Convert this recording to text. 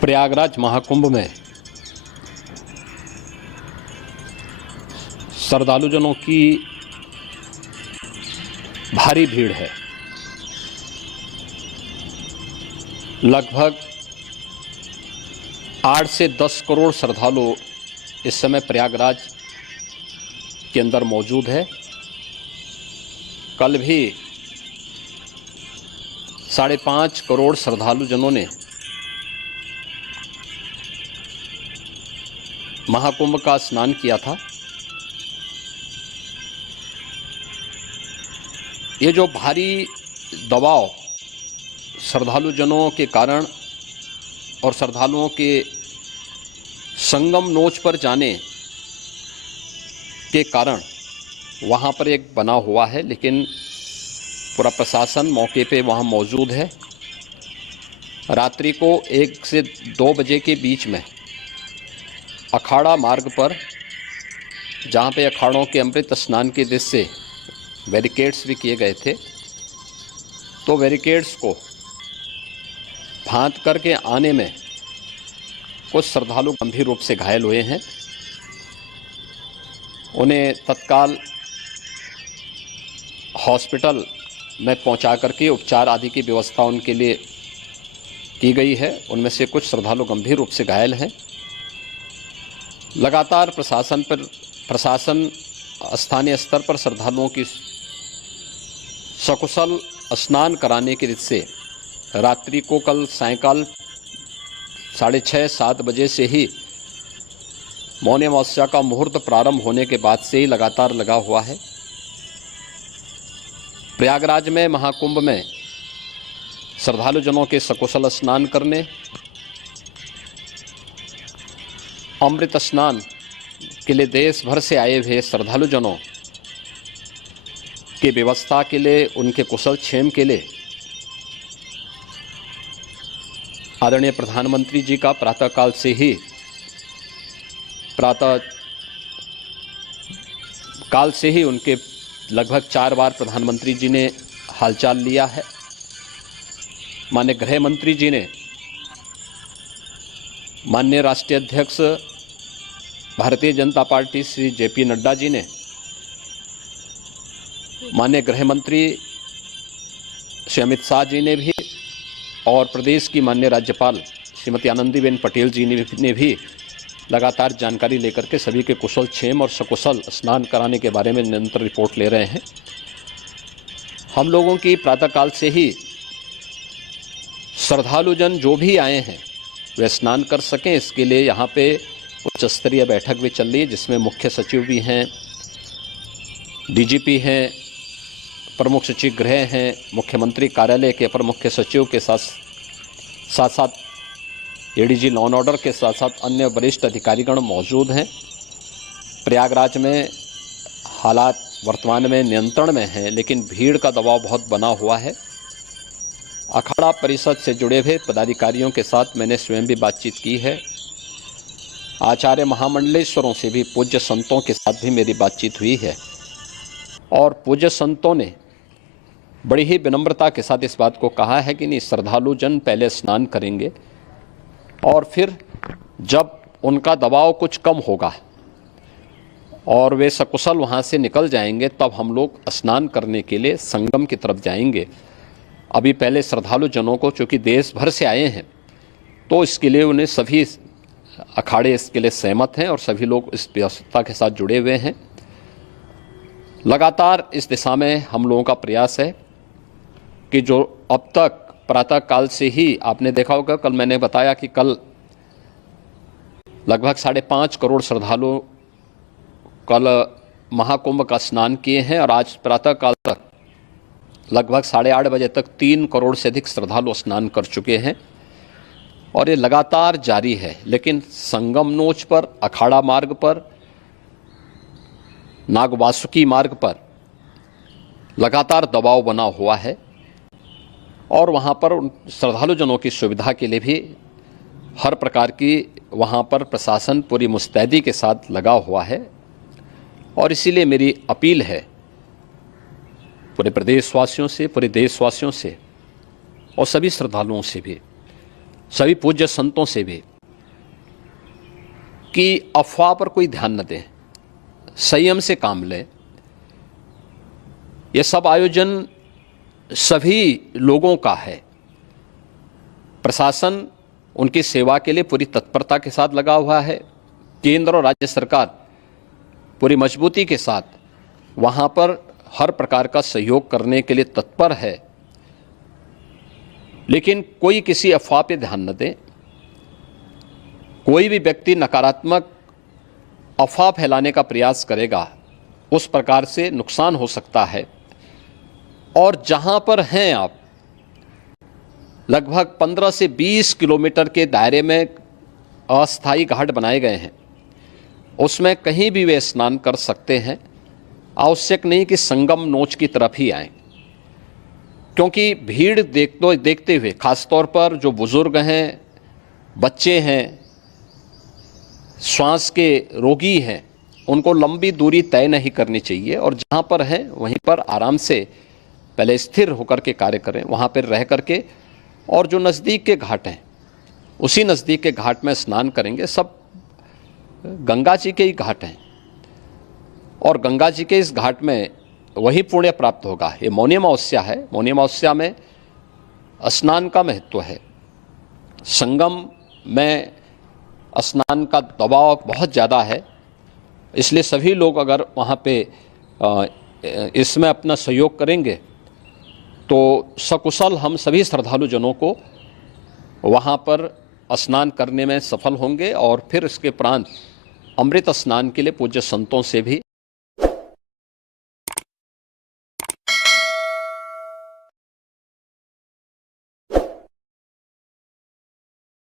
प्रयागराज महाकुंभ में श्रद्धालुजनों की भारी भीड़ है। लगभग 8 से 10 करोड़ श्रद्धालु इस समय प्रयागराज के अंदर मौजूद है। कल भी 5.5 करोड़ श्रद्धालुजनों ने महाकुंभ का स्नान किया था। ये जो भारी दबाव श्रद्धालुजनों के कारण और श्रद्धालुओं के संगम नोच पर जाने के कारण वहाँ पर एक बना हुआ है, लेकिन पूरा प्रशासन मौके पे वहाँ मौजूद है। रात्रि को 1 से 2 बजे के बीच में अखाड़ा मार्ग पर, जहाँ पे अखाड़ों के अमृत स्नान के दृश्य से बैरिकेड्स भी किए गए थे, तो बैरिकेड्स को फांद करके आने में कुछ श्रद्धालु गंभीर रूप से घायल हुए हैं। उन्हें तत्काल हॉस्पिटल में पहुंचा करके उपचार आदि की व्यवस्था उनके लिए की गई है। उनमें से कुछ श्रद्धालु गंभीर रूप से घायल हैं। लगातार प्रशासन स्थानीय स्तर पर श्रद्धालुओं की सकुशल स्नान कराने के से रात्रि को कल सायंकाल 6:30-7 बजे से ही मौनी अमावस्या का मुहूर्त प्रारंभ होने के बाद से ही लगातार लगा हुआ है। प्रयागराज में महाकुंभ में श्रद्धालुजनों के सकुशल स्नान करने, अमृत स्नान के लिए देश भर से आए हुए श्रद्धालुजनों की व्यवस्था के लिए, उनके कुशल क्षेम के लिए आदरणीय प्रधानमंत्री जी का प्रातःकाल से ही उनके लगभग 4 बार प्रधानमंत्री जी ने हालचाल लिया है। माननीय गृह मंत्री जी ने, माननीय राष्ट्रीय अध्यक्ष भारतीय जनता पार्टी श्री JP नड्डा जी ने, माननीय गृह मंत्री श्री अमित शाह जी ने भी, और प्रदेश की माननीय राज्यपाल श्रीमती आनंदीबेन पटेल जी ने भी लगातार जानकारी लेकर के सभी के कुशल क्षेम और सकुशल स्नान कराने के बारे में निरंतर रिपोर्ट ले रहे हैं। हम लोगों की प्रातःकाल से ही श्रद्धालुजन जो भी आए हैं वे स्नान कर सकें, इसके लिए यहाँ पे उच्च स्तरीय बैठक भी चल रही है, जिसमें मुख्य सचिव भी हैं, DGP हैं, प्रमुख सचिव गृह हैं, मुख्यमंत्री कार्यालय के अपर मुख्य सचिव के साथ ADG लॉ एंड ऑर्डर के साथ साथ अन्य वरिष्ठ अधिकारीगण मौजूद हैं। प्रयागराज में हालात वर्तमान में नियंत्रण में हैं, लेकिन भीड़ का दबाव बहुत बना हुआ है। अखाड़ा परिषद से जुड़े हुए पदाधिकारियों के साथ मैंने स्वयं भी बातचीत की है। आचार्य महामंडलेश्वरों से भी, पूज्य संतों के साथ भी मेरी बातचीत हुई है, और पूज्य संतों ने बड़ी ही विनम्रता के साथ इस बात को कहा है कि नहीं, श्रद्धालु जन पहले स्नान करेंगे और फिर जब उनका दबाव कुछ कम होगा और वे सकुशल वहाँ से निकल जाएंगे, तब हम लोग स्नान करने के लिए संगम की तरफ जाएंगे। अभी पहले श्रद्धालु जनों को, चूँकि देश भर से आए हैं, तो इसके लिए उन्हें सभी अखाड़े इसके लिए सहमत हैं और सभी लोग इस व्यवस्था के साथ जुड़े हुए हैं। लगातार इस दिशा में हम लोगों का प्रयास है कि जो अब तक प्रातःकाल से ही आपने देखा होगा, कल मैंने बताया कि कल लगभग 5.5 करोड़ श्रद्धालु कल महाकुंभ का स्नान किए हैं, और आज प्रातःकाल तक लगभग 8:30 बजे तक 3 करोड़ से अधिक श्रद्धालु स्नान कर चुके हैं, और ये लगातार जारी है। लेकिन संगम नोच पर, अखाड़ा मार्ग पर, नागवासुकी मार्ग पर लगातार दबाव बना हुआ है, और वहाँ पर श्रद्धालुजनों की सुविधा के लिए भी हर प्रकार की वहाँ पर प्रशासन पूरी मुस्तैदी के साथ लगा हुआ है। और इसीलिए मेरी अपील है पूरे प्रदेशवासियों से, पूरे देशवासियों से और सभी श्रद्धालुओं से भी सभी पूज्य संतों से भी कि अफवाह पर कोई ध्यान न दें, संयम से काम लें। ये सब आयोजन सभी लोगों का है। प्रशासन उनकी सेवा के लिए पूरी तत्परता के साथ लगा हुआ है। केंद्र और राज्य सरकार पूरी मजबूती के साथ वहाँ पर हर प्रकार का सहयोग करने के लिए तत्पर है। लेकिन कोई किसी अफवाह पे ध्यान न दे। कोई भी व्यक्ति नकारात्मक अफवाह फैलाने का प्रयास करेगा, उस प्रकार से नुकसान हो सकता है। और जहाँ पर हैं आप, लगभग 15 से 20 किलोमीटर के दायरे में अस्थायी घाट बनाए गए हैं, उसमें कहीं भी वे स्नान कर सकते हैं। आवश्यक नहीं कि संगम नोच की तरफ ही आएं, क्योंकि भीड़ देखते हुए खासतौर पर जो बुजुर्ग हैं, बच्चे हैं, श्वास के रोगी हैं, उनको लंबी दूरी तय नहीं करनी चाहिए। और जहाँ पर हैं वहीं पर आराम से पहले स्थिर होकर के कार्य करें, वहाँ पर रह करके। और जो नज़दीक के घाट हैं, उसी नज़दीक के घाट में स्नान करेंगे। सब गंगा जी के ही घाट हैं और गंगा जी के इस घाट में वही पुण्य प्राप्त होगा। ये मौनी अमावस्या है। मौनी अमावस्या में स्नान का महत्व है। संगम में स्नान का दबाव बहुत ज़्यादा है, इसलिए सभी लोग अगर वहाँ पे इसमें अपना सहयोग करेंगे तो सकुशल हम सभी श्रद्धालु जनों को वहाँ पर स्नान करने में सफल होंगे। और फिर इसके उपरांत अमृत स्नान के लिए पूज्य संतों से भी